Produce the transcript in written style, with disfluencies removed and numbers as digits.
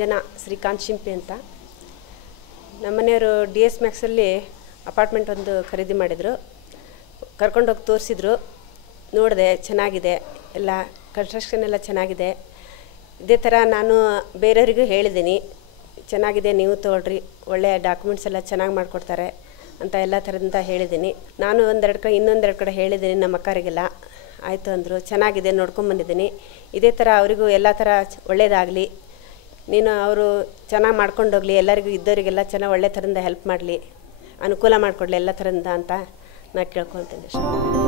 ಸಂಜನಾ ಶ್ರೀಕಾಂತ್ ಶಿಂಪಿ ಅಂತ. ನಮ್ಮನೆಯವರು DS ಮ್ಯಾಕ್ಸಲ್ಲಿ apartment ಒಂದು ಖರೀದಿ ಮಾಡಿದರು. ಕರ್ಕೊಂಡೋಗಿ ತೋರಿಸಿದ್ರು, ನೋಡಿದೆ, ಚೆನ್ನಾಗಿದೆ, ಎಲ್ಲ ಕನ್ಸ್ಟ್ರಕ್ಷನ್ ಎಲ್ಲ ಚೆನ್ನಾಗಿದೆ. ಇದೇ ಥರ ನಾನು ಬೇರೆಯವರಿಗೂ ಹೇಳಿದ್ದೀನಿ, ಚೆನ್ನಾಗಿದೆ, ನೀವು ತೊಗೊಳ್ರಿ, ಒಳ್ಳೆಯ ಡಾಕ್ಯುಮೆಂಟ್ಸ್ ಎಲ್ಲ ಚೆನ್ನಾಗಿ ಮಾಡಿಕೊಡ್ತಾರೆ ಅಂತ ಎಲ್ಲ ಥರದಿಂದ ಹೇಳಿದ್ದೀನಿ. ನಾನು ಇನ್ನೊಂದೆರಡು ಕಡೆ ಹೇಳಿದ್ದೀನಿ ನಮ್ಮ ಅಕ್ಕರಿಗೆಲ್ಲ. ಆಯಿತು ಅಂದರು, ಚೆನ್ನಾಗಿದೆ, ನೋಡ್ಕೊಂಬಂದಿದ್ದೀನಿ. ಇದೇ ಥರ ಅವರಿಗೂ ಎಲ್ಲ ಥರ ಒಳ್ಳೆಯದಾಗಲಿ, ನೀನು ಅವರು ಚೆನ್ನಾಗಿ ಮಾಡ್ಕೊಂಡೋಗಲಿ, ಎಲ್ಲರಿಗೂ ಇದ್ದವರಿಗೆಲ್ಲ ಚೆನ್ನಾಗಿ ಒಳ್ಳೆ ಥರದಿಂದ ಹೆಲ್ಪ್ ಮಾಡಲಿ, ಅನುಕೂಲ ಮಾಡಿಕೊಡ್ಲಿ ಎಲ್ಲ ಥರದಿಂದ ಅಂತ ನಾನು ಕೇಳ್ಕೊತೀನಿ ಅಷ್ಟೇ.